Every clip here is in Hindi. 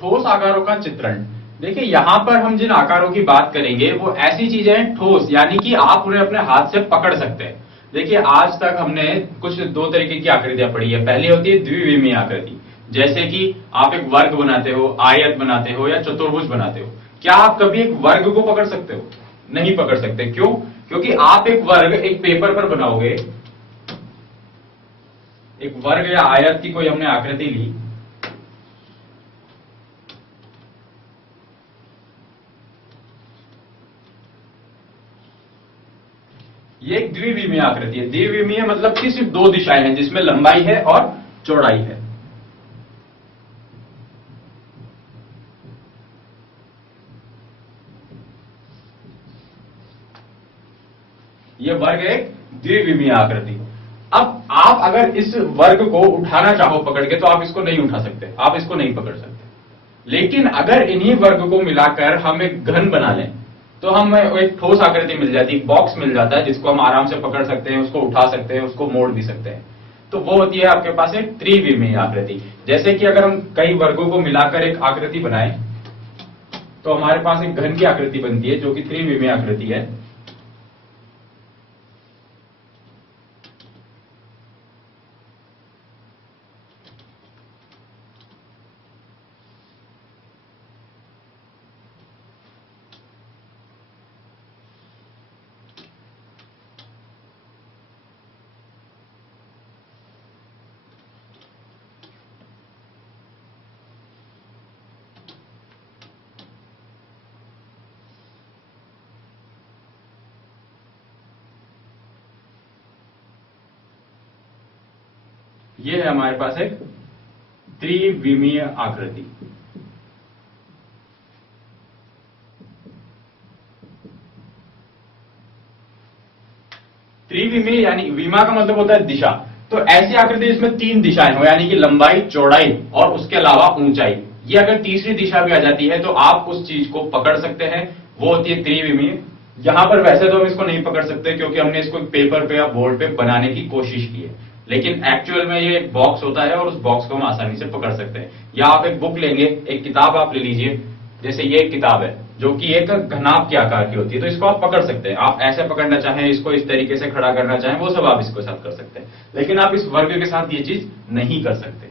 ठोस आकारों का चित्रण। देखिए यहां पर हम जिन आकारों की बात करेंगे वो ऐसी चीजें हैं ठोस, यानी कि आप उन्हें अपने हाथ से पकड़ सकते हैं। देखिए आज तक हमने कुछ दो तरीके की आकृतियां पढ़ी है। पहली होती है द्विविमीय आकृति, जैसे कि आप एक वर्ग बनाते हो, आयत बनाते हो या चतुर्भुज बनाते हो। क्या आप कभी एक वर्ग को पकड़ सकते हो? नहीं पकड़ सकते। क्यों? क्योंकि आप एक वर्ग एक पेपर पर बनाओगे, एक वर्ग या आयत की कोई हमने आकृति ली, ये एक द्विविमीय आकृति है। द्विविमीय मतलब कि सिर्फ दो दिशाएं हैं जिसमें लंबाई है और चौड़ाई है। ये वर्ग एक द्विविमीय आकृति। अब आप अगर इस वर्ग को उठाना चाहो पकड़ के तो आप इसको नहीं उठा सकते, आप इसको नहीं पकड़ सकते। लेकिन अगर इन्हीं वर्ग को मिलाकर हम एक घन बना लें तो हम एक ठोस आकृति मिल जाती है, एक बॉक्स मिल जाता है जिसको हम आराम से पकड़ सकते हैं, उसको उठा सकते हैं, उसको मोड़ भी सकते हैं। तो वो होती है आपके पास एक त्रिविमीय आकृति। जैसे कि अगर हम कई वर्गों को मिलाकर एक आकृति बनाएं तो हमारे पास एक घन की आकृति बनती है जो कि त्रिविमीय आकृति है। ये है हमारे पास एक त्रिविमीय आकृति। त्रिविमीय यानी विमा का मतलब होता है दिशा। तो ऐसी आकृति जिसमें तीन दिशाएं हो, यानी कि लंबाई, चौड़ाई और उसके अलावा ऊंचाई। ये अगर तीसरी दिशा भी आ जाती है तो आप उस चीज को पकड़ सकते हैं, वो होती है त्रिविमीय। यहां पर वैसे तो हम इसको नहीं पकड़ सकते क्योंकि हमने इसको पेपर पे या बोर्ड पे बनाने की कोशिश की है, लेकिन एक्चुअल में ये एक बॉक्स होता है और उस बॉक्स को हम आसानी से पकड़ सकते हैं। या आप एक बुक लेंगे, एक किताब आप ले लीजिए, जैसे ये एक किताब है जो कि एक घनाभ के आकार की होती है, तो इसको आप पकड़ सकते हैं। आप ऐसे पकड़ना चाहें, इसको इस तरीके से खड़ा करना चाहें, वो सब आप इसके साथ कर सकते हैं, लेकिन आप इस वर्ग के साथ ये चीज नहीं कर सकते।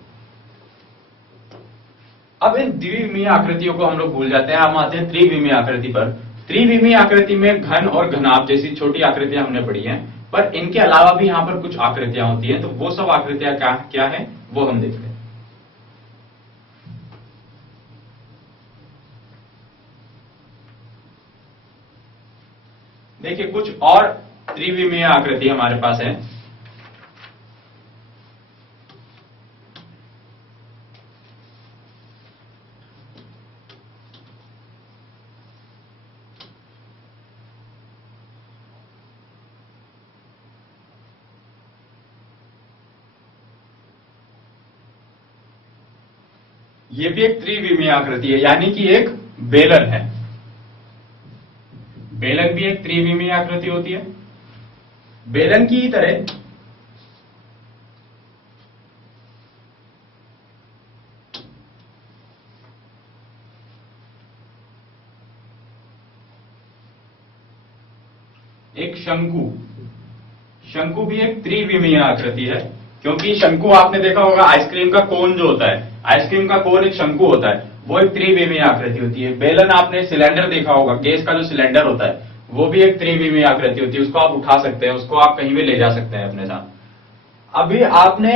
अब इन द्विविमीय आकृतियों को हम लोग भूल जाते हैं, हम आते हैं त्रिविमीय आकृति पर। त्रिविमीय आकृति में घन और घनाभ जैसी छोटी आकृतियां हमने पढ़ी हैं, पर इनके अलावा भी यहां पर कुछ आकृतियां होती हैं। तो वो सब आकृतियां क्या क्या है वो हम देखते हैं। देखिए कुछ और त्रिविमीय आकृति हमारे पास है। ये भी एक त्रिविमीय आकृति है, यानी कि एक बेलन है। बेलन भी एक त्रिविमीय आकृति होती है। बेलन की ही तरह एक शंकु, शंकु भी एक त्रिविमीय आकृति है। क्योंकि शंकु आपने देखा होगा, आइसक्रीम का कोन जो होता है, आइसक्रीम का कोन एक शंकु होता है, वो एक त्रिविमीय आकृति होती है। बेलन आपने सिलेंडर देखा होगा, गैस का जो सिलेंडर होता है वो भी एक त्रिविमीय आकृति होती है। उसको आप उठा सकते हैं, उसको आप कहीं भी ले जा सकते हैं अपने साथ। अभी आपने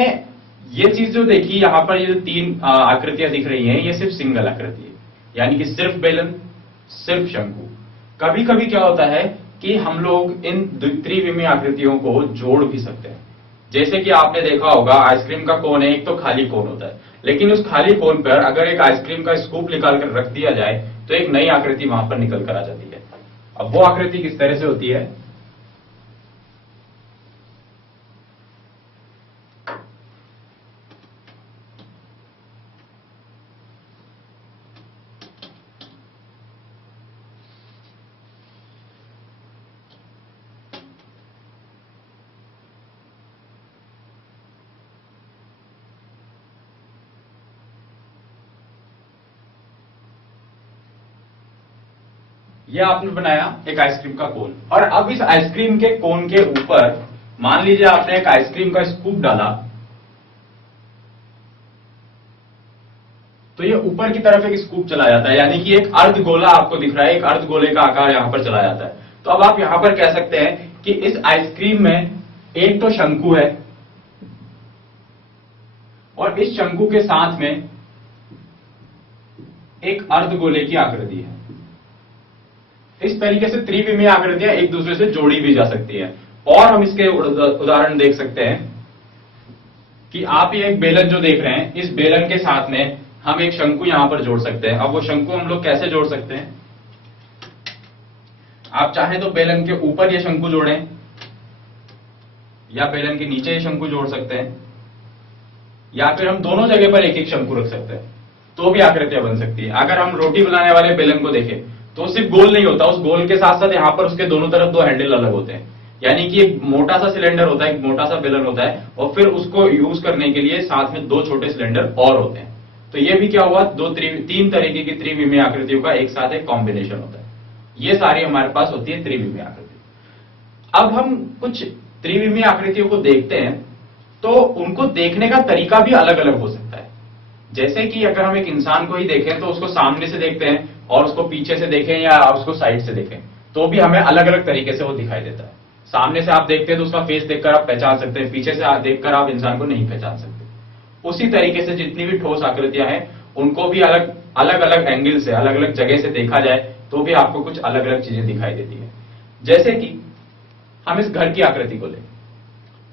ये चीज जो देखी, यहां पर ये जो तीन आकृतियां दिख रही हैं, ये सिर्फ सिंगल आकृति है, यानी कि सिर्फ बेलन, सिर्फ शंकु। कभी कभी क्या होता है कि हम लोग इन त्रिविमीय आकृतियों को जोड़ भी सकते हैं। जैसे कि आपने देखा होगा, आइसक्रीम का कोन है, एक तो खाली कोन होता है, लेकिन उस खाली कोन पर अगर एक आइसक्रीम का स्कूप निकाल कर रख दिया जाए तो एक नई आकृति वहां पर निकल कर आ जाती है। अब वो आकृति किस तरह से होती है? ये आपने बनाया एक आइसक्रीम का कोन, और अब इस आइसक्रीम के कोन के ऊपर मान लीजिए आपने एक आइसक्रीम का स्कूप डाला, तो ये ऊपर की तरफ एक स्कूप चला जाता है, यानी कि एक अर्ध गोला आपको दिख रहा है, एक अर्ध गोले का आकार यहां पर चला जाता है। तो अब आप यहां पर कह सकते हैं कि इस आइसक्रीम में एक तो शंकु है और इस शंकु के साथ में एक अर्ध गोले की आकृति है। इस तरीके से त्रिविमीय आकृतियां एक दूसरे से जोड़ी भी जा सकती है। और हम इसके उदाहरण देख सकते हैं कि आप ये एक बेलन जो देख रहे हैं, इस बेलन के साथ में हम एक शंकु यहां पर जोड़ सकते हैं। अब वो शंकु हम लोग कैसे जोड़ सकते हैं, आप चाहें तो बेलन के ऊपर ये शंकु जोड़ें या बेलन के नीचे ये शंकु जोड़ सकते हैं, या फिर हम दोनों जगह पर एक एक शंकु रख सकते हैं, तो भी आकृतियां बन सकती है। अगर हम रोटी बनाने वाले बेलन को देखें तो सिर्फ गोल नहीं होता, उस गोल के साथ साथ यहां पर उसके दोनों तरफ दो हैंडल अलग होते हैं, यानी कि एक मोटा सा सिलेंडर होता है, एक मोटा सा बेलन होता है, और फिर उसको यूज करने के लिए साथ में दो छोटे सिलेंडर और होते हैं। तो ये भी क्या हुआ, तीन तरीके की त्रिविमीय आकृतियों का एक साथ एक कॉम्बिनेशन होता है। ये सारी हमारे पास होती है त्रिविमीय आकृति। अब हम कुछ त्रिविमीय आकृतियों को देखते हैं तो उनको देखने का तरीका भी अलग अलग हो सकता है। जैसे कि अगर हम एक इंसान को ही देखें तो उसको सामने से देखते हैं, और उसको पीछे से देखें या उसको साइड से देखें, तो भी हमें अलग अलग तरीके से वो दिखाई देता है। सामने से आप देखते हैं तो उसका फेस देखकर आप पहचान सकते हैं, पीछे से देखकर आप इंसान को नहीं पहचान सकते। उसी तरीके से जितनी भी ठोस आकृतियां हैं उनको भी अलग अलग एंगल से, अलग अलग जगह से देखा जाए तो भी आपको कुछ अलग अलग चीजें दिखाई देती है। जैसे कि हम इस घर की आकृति को लें,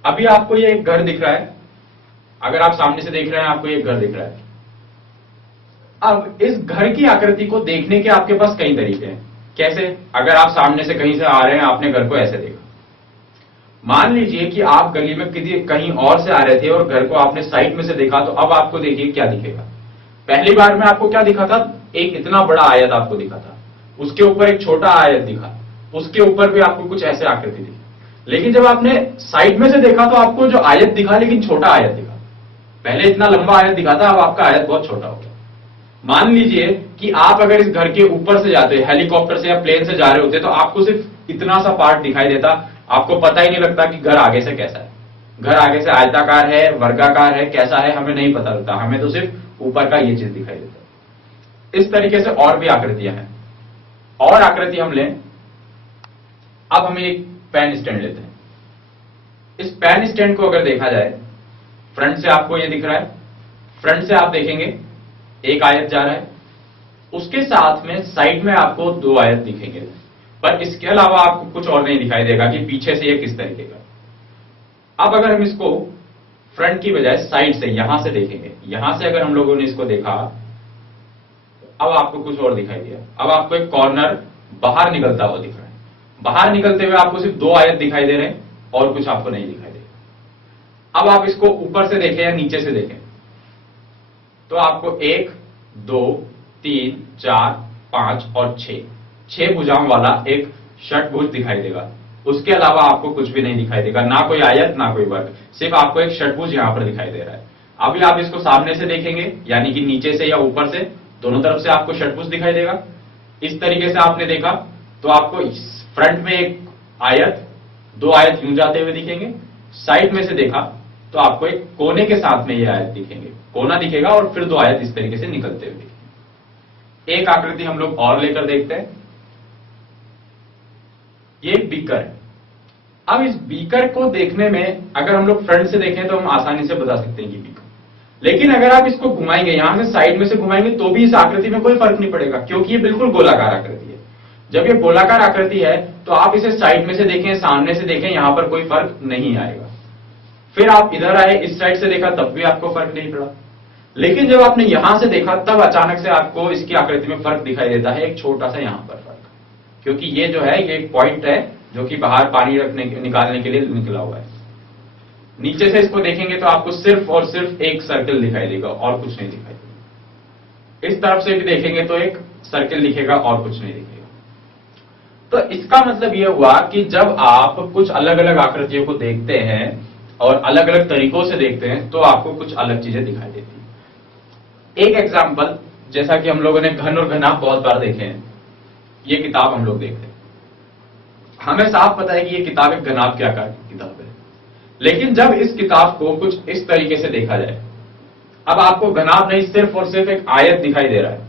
अभी आपको ये एक घर दिख रहा है, अगर आप सामने से देख रहे हैं आपको ये घर दिख रहा है। अब इस घर की आकृति को देखने के आपके पास कई तरीके हैं। कैसे, अगर आप सामने से कहीं से आ रहे हैं, आपने घर को ऐसे देखा, मान लीजिए कि आप गली में कहीं और से आ रहे थे और घर को आपने साइड में से देखा, तो अब आपको देखिए क्या दिखेगा। पहली बार में आपको क्या दिखा था, एक इतना बड़ा आयत आपको दिखा था, उसके ऊपर एक छोटा आयत दिखा, उसके ऊपर भी आपको कुछ ऐसे आकृति दिखी। लेकिन जब आपने साइड में से देखा तो आपको जो आयत दिखा, लेकिन छोटा आयत दिखा। पहले इतना लंबा आयत दिखा था, अब आपका आयत बहुत छोटा हो गया। मान लीजिए कि आप अगर इस घर के ऊपर से जाते, हेलीकॉप्टर से या प्लेन से जा रहे होते, तो आपको सिर्फ इतना सा पार्ट दिखाई देता, आपको पता ही नहीं लगता कि घर आगे से कैसा है। घर आगे से आयताकार है, वर्गाकार है, कैसा है, हमें नहीं पता लगता, हमें तो सिर्फ ऊपर का ये चीज दिखाई देता है। इस तरीके से और भी आकृतियां हैं। और आकृति हम लें, अब हम एक पेन स्टैंड लेते हैं। इस पेन स्टैंड को अगर देखा जाए, फ्रंट से आपको ये दिख रहा है, फ्रंट से आप देखेंगे एक आयत जा रहा है, उसके साथ में साइड में आपको दो आयत दिखेंगे, पर इसके अलावा आपको कुछ और नहीं दिखाई देगा कि पीछे से ये किस तरीके का। अब अगर हम इसको फ्रंट की बजाय साइड से, यहां से देखेंगे, यहां से अगर हम लोगों ने इसको देखा, अब आपको कुछ और दिखाई दिया। अब आपको एक कॉर्नर बाहर निकलता हुआ दिख रहा है, बाहर निकलते हुए आपको सिर्फ दो आयत दिखाई दे रहे हैं और कुछ आपको नहीं दिखाई देगा। अब आप इसको ऊपर से देखें या नीचे से देखें, तो आपको 1, 2, 3, 4, 5 और 6 भुजाओं वाला एक षटभुज दिखाई देगा। उसके अलावा आपको कुछ भी नहीं दिखाई देगा, ना कोई आयत ना कोई वर्ग, सिर्फ आपको एक षटभुज यहां पर दिखाई दे रहा है। अभी आप इसको सामने से देखेंगे, यानी कि नीचे से या ऊपर से, दोनों तरफ से आपको षटभुज दिखाई देगा। इस तरीके से आपने देखा तो आपको फ्रंट में एक आयत, दो आयत यूं जाते हुए दिखेंगे। साइड में से देखा तो आपको एक कोने के साथ में ये आयत दिखेंगे, कोना दिखेगा और फिर दो आयत इस तरीके से निकलते हुए दिखेंगे। एक आकृति हम लोग और लेकर देखते हैं। ये एक बीकर है। अब इस बीकर को देखने में अगर हम लोग फ्रंट से देखें तो हम आसानी से बता सकते हैं कि बीकर, लेकिन अगर आप इसको घुमाएंगे, यहां से साइड में से घुमाएंगे, तो भी इस आकृति में कोई फर्क नहीं पड़ेगा, क्योंकि ये बिल्कुल गोलाकार आकृति है। जब ये गोलाकार आकृति है तो आप इसे साइड में से देखें, सामने से देखें, यहां पर कोई फर्क नहीं आएगा। फिर आप इधर आए, इस साइड से देखा, तब भी आपको फर्क नहीं पड़ा। लेकिन जब आपने यहां से देखा तब अचानक से आपको इसकी आकृति में फर्क दिखाई देता है, एक छोटा सा यहां पर फर्क, क्योंकि ये जो है ये एक पॉइंट है जो कि बाहर पानी निकालने के लिए निकला हुआ है। नीचे से इसको देखेंगे तो आपको सिर्फ और सिर्फ एक सर्कल दिखाई देगा और कुछ नहीं दिखाई देगा। इस तरफ से भी देखेंगे तो एक सर्कल दिखेगा और कुछ नहीं दिखेगा। तो इसका मतलब यह हुआ कि जब आप कुछ अलग अलग आकृतियों को देखते हैं और अलग अलग तरीकों से देखते हैं तो आपको कुछ अलग चीजें दिखाई देती हैं। एक एग्जाम्पल, जैसा कि हम लोगों ने घन और घनाभ बहुत बार देखे हैं, ये किताब हम लोग देखते हैं, हमें साफ पता है कि ये किताब एक घनाभ के आकार की किताब है। लेकिन जब इस किताब को कुछ इस तरीके से देखा जाए, अब आपको घनाभ नहीं, सिर्फ और सिर्फ एक आयत दिखाई दे रहा है,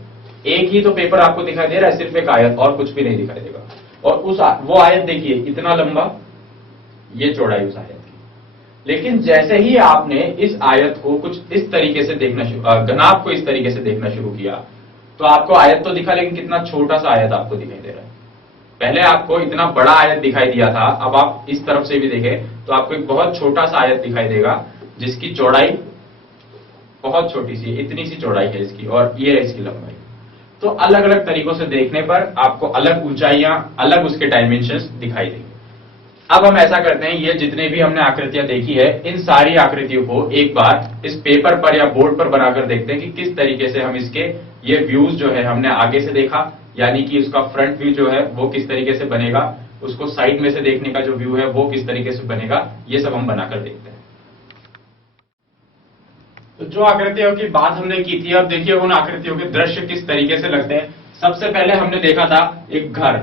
एक ही तो पेपर आपको दिखाई दे रहा है, सिर्फ एक आयत, और कुछ भी नहीं दिखाई देगा। और वो आयत देखिए इतना लंबा, ये चौड़ाई उस आयत की। लेकिन जैसे ही आपने इस आयत को कुछ इस तरीके से देखना घनाभ को इस तरीके से देखना शुरू किया, तो आपको आयत तो दिखा, लेकिन कितना छोटा सा आयत आपको दिखाई दे रहा है। पहले आपको इतना बड़ा आयत दिखाई दिया था, अब आप इस तरफ से भी देखें तो आपको एक बहुत छोटा सा आयत दिखाई देगा, जिसकी चौड़ाई बहुत छोटी सी, इतनी सी चौड़ाई है इसकी, और ये है इसकी लंबाई। तो अलग अलग तरीकों से देखने पर आपको अलग ऊंचाइयां, अलग उसके डायमेंशंस दिखाई देंगे। अब हम ऐसा करते हैं, ये जितने भी हमने आकृतियां देखी है, इन सारी आकृतियों को एक बार इस पेपर पर या बोर्ड पर बनाकर देखते हैं कि किस तरीके से हम इसके ये व्यूज जो है हमने आगे से देखा, यानी कि उसका फ्रंट व्यू जो है वो किस तरीके से बनेगा, उसको साइड में से देखने का जो व्यू है वो किस तरीके से बनेगा, ये सब हम बनाकर देखते हैं। तो जो आकृतियों की बात हमने की थी, अब देखिए उन आकृतियों के दृश्य किस तरीके से लगते हैं। सबसे पहले हमने देखा था एक घर,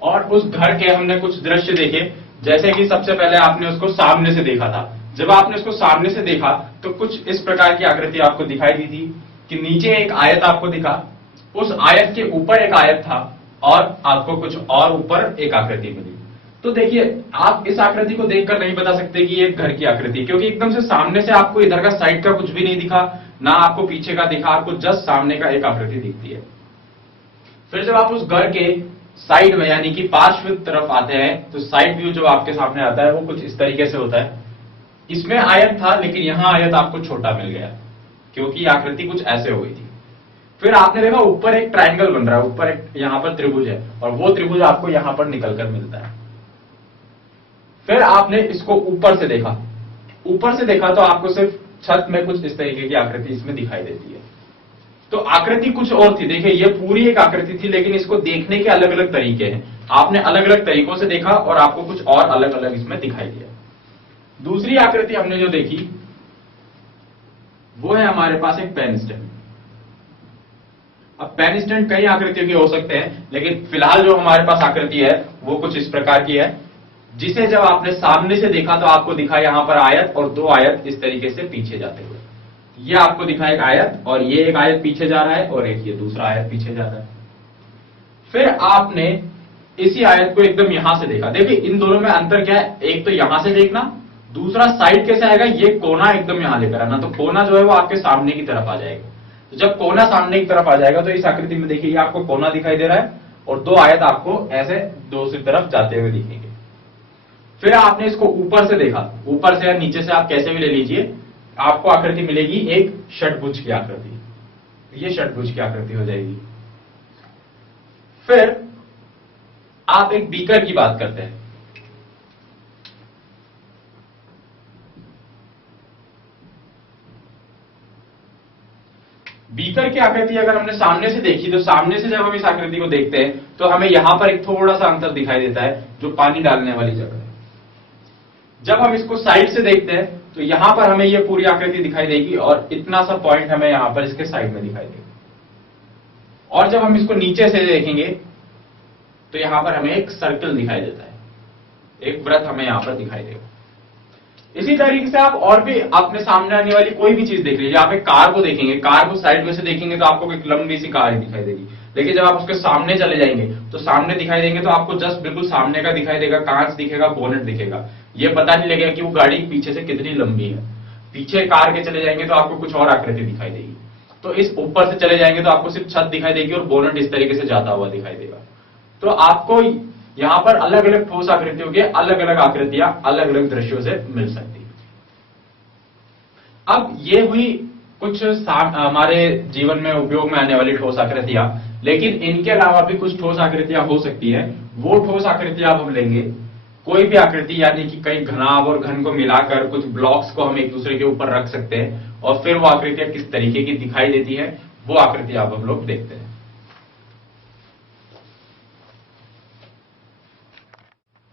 और उस घर के हमने कुछ दृश्य देखे, जैसे कि सबसे पहले आपने उसको सामने से देखा था। जब आपने उसको सामने से देखा तो कुछ इस प्रकार की आकृति आपको दिखाई दी थी कि नीचे एक आयत आपको दिखा, उस आयत के ऊपर एक आयत था, और आपको कुछ और ऊपर एक आकृति मिली। तो देखिए, आप इस आकृति को देखकर नहीं बता सकते कि ये घर की आकृति, क्योंकि एकदम से सामने से आपको इधर का साइड का कुछ भी नहीं दिखा, ना आपको पीछे का दिखा, आपको जस्ट सामने का एक आकृति दिखती है। फिर जब आप उस घर के साइड में यानी कि पार्श्व तरफ आते हैं, तो साइड व्यू जो आपके सामने आता है वो कुछ इस तरीके से होता है। इसमें आयत था, लेकिन यहां आयत आपको छोटा मिल गया, क्योंकि आकृति कुछ ऐसे हो गई थी। फिर आपने देखा ऊपर एक ट्रायंगल बन रहा है, ऊपर एक यहां पर त्रिभुज है, और वो त्रिभुज आपको यहां पर निकलकर मिलता है। फिर आपने इसको ऊपर से देखा, ऊपर से देखा तो आपको सिर्फ छत में कुछ इस तरीके की आकृति इसमें दिखाई देती है। तो आकृति कुछ और थी, देखिए ये पूरी एक आकृति थी, लेकिन इसको देखने के अलग अलग तरीके हैं। आपने अलग अलग तरीकों से देखा और आपको कुछ और अलग अलग इसमें दिखाई दिया। दूसरी आकृति हमने जो देखी वो है हमारे पास एक पेन स्टैंड। अब पेन स्टैंड कई आकृतियों के हो सकते हैं, लेकिन फिलहाल जो हमारे पास आकृति है वो कुछ इस प्रकार की है, जिसे जब आपने सामने से देखा तो आपको दिखा यहां पर आयत और दो आयत इस तरीके से पीछे जाते हुए। ये आपको दिखा एक आयत, और ये एक आयत पीछे जा रहा है, और एक ये दूसरा आयत पीछे जा रहा है। फिर आपने इसी आयत को एकदम यहां से देखा। देखिए इन दोनों में अंतर क्या है, एक तो यहां से देखना, दूसरा साइड कैसे आएगा, ये कोना एकदम यहां लेकर आना, तो कोना जो है वो आपके सामने की तरफ आ जाएगा। तो जब कोना सामने की तरफ आ जाएगा तो इस आकृति में देखिए आपको कोना दिखाई दे रहा है, और दो आयत आपको ऐसे दूसरी तरफ जाते हुए दिखेंगे। फिर आपने इसको ऊपर से देखा, ऊपर से या नीचे से आप कैसे भी ले लीजिए, आपको आकृति मिलेगी एक षटभुज की आकृति। ये षटभुज की आकृति हो जाएगी। फिर आप एक बीकर की बात करते हैं। बीकर की आकृति अगर हमने सामने से देखी, तो सामने से जब हम इस आकृति को देखते हैं तो हमें यहां पर एक थोड़ा सा अंतर दिखाई देता है, जो पानी डालने वाली जगह है। जब हम इसको साइड से देखते हैं तो यहां पर हमें ये पूरी आकृति दिखाई देगी, और इतना सा पॉइंट हमें यहां पर इसके साइड में दिखाई देगा। और जब हम इसको नीचे से देखेंगे तो यहां पर हमें एक सर्कल दिखाई देता है, एक वृत्त हमें यहां पर दिखाई देगा। इसी तरीके से आप और भी अपने सामने आने वाली कोई भी चीज देख लीजिए। आप एक कार को देखेंगे, कार को साइड में से देखेंगे तो आपको एक लंबी सी कार दिखाई देगी, लेकिन जब आप उसके सामने चले जाएंगे तो सामने दिखाई देंगे तो आपको जस्ट बिल्कुल सामने का दिखाई देगा, कांच दिखेगा, बोनेट दिखेगा। ये पता नहीं लगेगा कि वो गाड़ी पीछे से कितनी लंबी है। पीछे कार के चले जाएंगे तो आपको कुछ और आकृति दिखाई देगी। तो इस ऊपर से चले जाएंगे तो आपको सिर्फ छत दिखाई देगी और बोनेट इस तरीके से जाता हुआ दिखाई देगा। तो आपको यहां पर अलग अलग ठोस आकृतियों के अलग अलग आकृतियां अलग अलग दृश्यों से मिल सकती है। अब ये हुई कुछ हमारे जीवन में उपयोग में आने वाली ठोस आकृतियां, लेकिन इनके अलावा भी कुछ ठोस आकृतियां हो सकती है। वो ठोस आकृतियां अब हम लेंगे, कोई भी आकृति यानी कि कई घनाभ और घन को मिलाकर कुछ ब्लॉक्स को हम एक दूसरे के ऊपर रख सकते हैं, और फिर वो आकृतियां किस तरीके की दिखाई देती है वो आकृतियां अब हम लोग देखते हैं।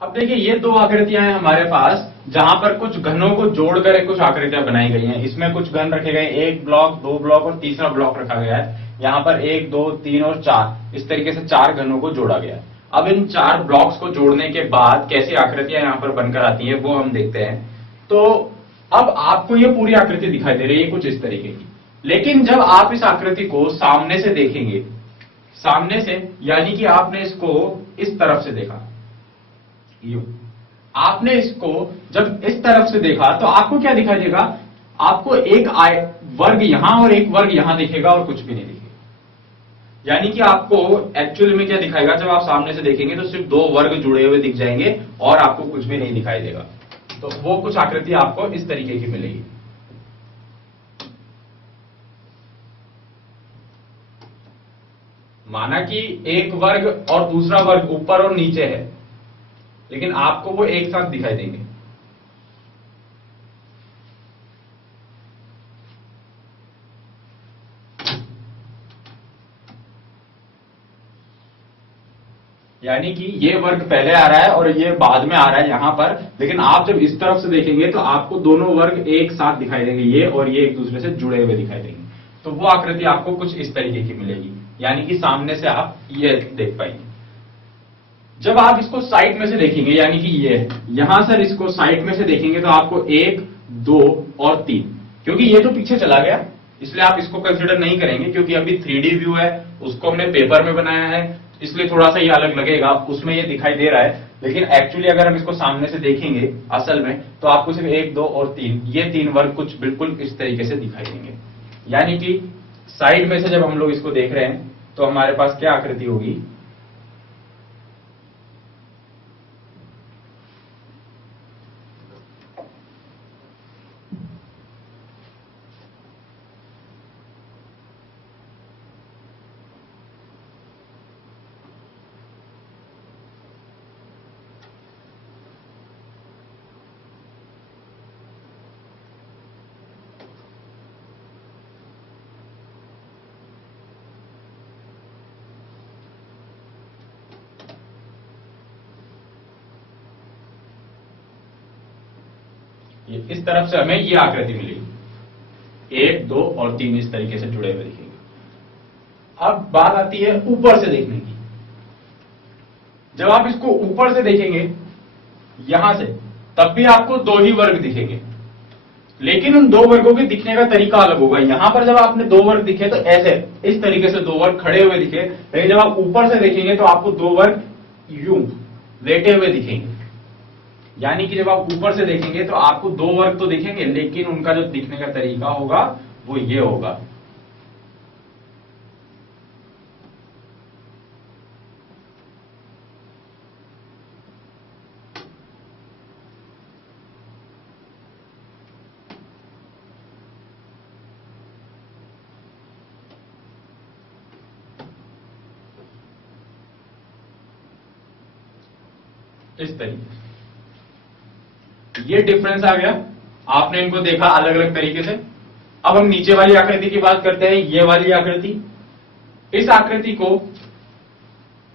अब देखिए ये दो आकृतियां हैं हमारे पास, जहां पर कुछ घनों को जोड़कर कुछ आकृतियां बनाई गई हैं। इसमें कुछ घन रखे गए, एक ब्लॉक, दो ब्लॉक और तीसरा ब्लॉक रखा गया है। यहाँ पर 1 2 3 और 4 इस तरीके से 4 घनों को जोड़ा गया है। अब इन 4 ब्लॉक्स को जोड़ने के बाद कैसी आकृतियां यहाँ पर बनकर आती हैं वो हम देखते हैं। तो अब आपको ये पूरी आकृति दिखाई दे रही है कुछ इस तरीके की, लेकिन जब आप इस आकृति को सामने से देखेंगे, सामने से यानी कि आपने इसको इस तरफ से देखा, यूं आपने इसको जब इस तरफ से देखा तो आपको क्या दिखाई देगा, आपको एक वर्ग यहां और एक वर्ग यहां दिखेगा और कुछ भी नहीं दिखेगा। यानी कि आपको एक्चुअल में क्या दिखाएगा, जब आप सामने से देखेंगे तो सिर्फ 2 वर्ग जुड़े हुए दिख जाएंगे और आपको कुछ भी नहीं दिखाई देगा। तो वो कुछ आकृति आपको इस तरीके की मिलेगी। माना कि एक वर्ग और दूसरा वर्ग ऊपर और नीचे है, लेकिन आपको वो एक साथ दिखाई देंगे। यानी कि ये वर्ग पहले आ रहा है और ये बाद में आ रहा है यहां पर, लेकिन आप जब इस तरफ से देखेंगे तो आपको दोनों वर्ग एक साथ दिखाई देंगे, ये और ये एक दूसरे से जुड़े हुए दिखाई देंगे। तो वो आकृति आपको कुछ इस तरीके की मिलेगी, यानी कि सामने से आप ये देख पाएंगे। जब आप इसको साइड में से देखेंगे, यानी कि ये यहां से इसको साइड में से देखेंगे तो आपको 1 2 और 3, क्योंकि ये तो पीछे चला गया इसलिए आप इसको कंसिडर नहीं करेंगे, क्योंकि अभी 3D व्यू है, उसको हमने पेपर में बनाया है, इसलिए थोड़ा सा ये अलग लगेगा, उसमें ये दिखाई दे रहा है। लेकिन एक्चुअली अगर हम इसको सामने से देखेंगे असल में, तो आपको सिर्फ 1 2 और 3 ये 3 वर्ग कुछ बिल्कुल इस तरीके से दिखाई देंगे। यानी कि साइड में से जब हम लोग इसको देख रहे हैं तो हमारे पास क्या आकृति होगी, ये इस तरफ से हमें ये आकृति मिलेगी, 1 2 और 3 इस तरीके से जुड़े हुए दिखेंगे। अब बात आती है ऊपर से देखने की। जब आप इसको ऊपर से देखेंगे यहां से, तब भी आपको 2 ही वर्ग दिखेंगे, लेकिन उन 2 वर्गों के दिखने का तरीका अलग होगा। यहां पर जब आपने 2 वर्ग दिखे तो ऐसे इस तरीके से 2 वर्ग खड़े हुए दिखे, लेकिन जब आप ऊपर से देखेंगे तो आपको 2 वर्ग यूं लेटे हुए दिखेंगे। यानी कि जब आप ऊपर से देखेंगे तो आपको 2 वर्ग तो दिखेंगे, लेकिन उनका जो दिखने का तरीका होगा वो ये होगा। इस तरीके से ये डिफरेंस आ गया, आपने इनको देखा अलग अलग तरीके से। अब हम नीचे वाली आकृति की बात करते हैं, ये वाली आकृति। इस आकृति को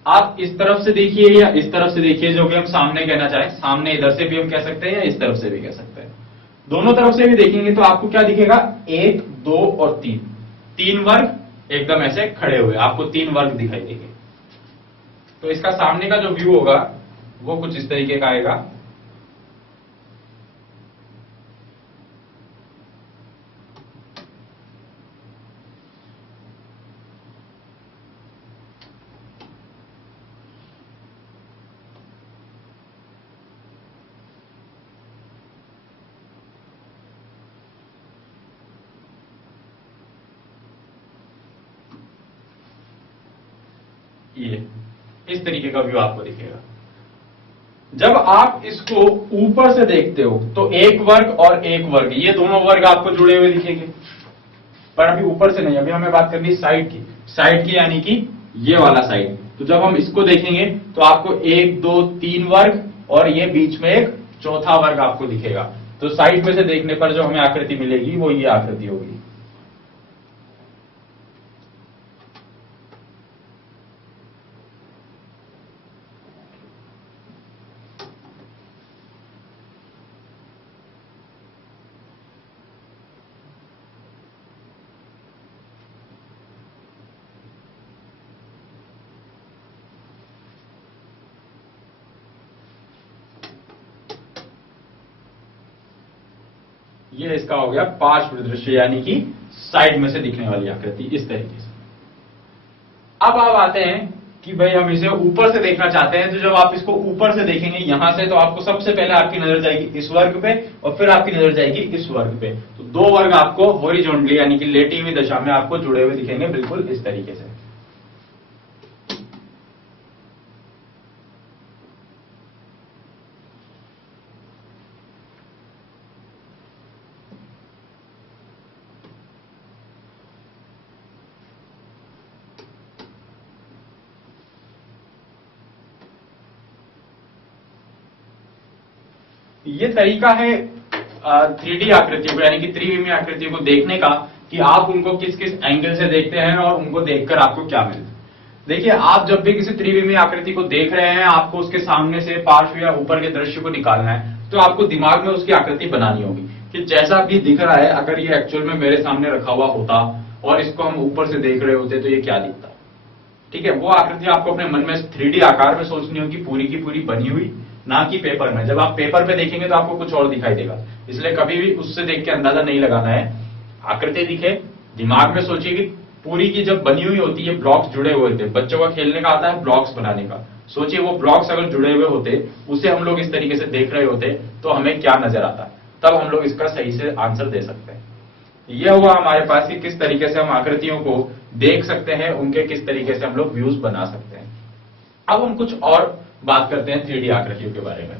आप इस तरफ से देखिए या इस तरफ से देखिए, जो कि हम सामने कहना चाहें, सामने इधर से भी हम कह सकते हैं या इस तरफ से भी कह सकते हैं। दोनों तरफ से भी देखेंगे तो आपको क्या दिखेगा, 1 2 और 3, 3 वर्ग एकदम ऐसे खड़े हुए, आपको 3 वर्ग दिखाई देंगे। तो इसका सामने का जो व्यू होगा वो कुछ इस तरीके का आएगा। ये इस तरीके का व्यू आपको दिखेगा। जब आप इसको ऊपर से देखते हो तो 1 वर्ग और 1 वर्ग, ये दोनों वर्ग आपको जुड़े हुए दिखेंगे, पर अभी ऊपर से नहीं, अभी हमें बात करनी है साइड की। साइड की यानी कि ये वाला साइड। तो जब हम इसको देखेंगे तो आपको 1 2 3 वर्ग और ये बीच में एक चौथा वर्ग आपको दिखेगा। तो साइड में से देखने पर जो हमें आकृति मिलेगी वो ये आकृति होगी। ये इसका हो गया पार्श्व दृश्य, यानी कि साइड में से दिखने वाली आकृति, इस तरीके से। अब आप आते हैं कि भाई हम इसे ऊपर से देखना चाहते हैं, तो जब आप इसको ऊपर से देखेंगे यहां से, तो आपको सबसे पहले आपकी नजर जाएगी इस वर्ग पे और फिर आपकी नजर जाएगी इस वर्ग पे। तो दो वर्ग आपको हॉरिजॉन्टली यानी कि लेटी हुई दशा में आपको जुड़े हुए दिखेंगे, बिल्कुल इस तरीके से। ये तरीका है 3D आकृतियों को यानी कि त्रिविमीय आकृतियों को देखने का, कि आप उनको किस किस एंगल से देखते हैं और उनको देखकर आपको क्या मिलता है। देखिए, आप जब भी किसी त्रिविमीय आकृति को देख रहे हैं, आपको उसके सामने से पार्श्व या ऊपर के दृश्य को निकालना है, तो आपको दिमाग में उसकी आकृति बनानी होगी कि जैसा भी दिख रहा है, अगर ये एक्चुअल में मेरे सामने रखा हुआ होता और इसको हम ऊपर से देख रहे होते तो ये क्या दिखता। ठीक है, वो आकृति आपको अपने मन में 3D आकार में सोचनी होगी, पूरी की पूरी बनी हुई, ना कि पेपर में। जब आप पेपर पे देखेंगे तो आपको कुछ और दिखाई देगा, इसलिए कभी भी उससे देख के अंदाजा नहीं लगाना है। आकृति दिखे, दिमाग में सोचिए कि पूरी की जब बनी हुई होती है, ब्लॉक्स जुड़े हुए थे, बच्चों का खेलने का आता है ब्लॉक्स बनाने का, सोचिए वो ब्लॉक्स अगर जुड़े हुए होते, उसे हम लोग इस तरीके से देख रहे होते तो हमें क्या नजर आता, तब हम लोग इसका सही से आंसर दे सकते हैं। यह हुआ हमारे पास कि किस तरीके से हम आकृतियों को देख सकते हैं, उनके किस तरीके से हम लोग व्यूज बना सकते हैं। अब हम कुछ और बात करते हैं 3D आकृतियों के बारे में।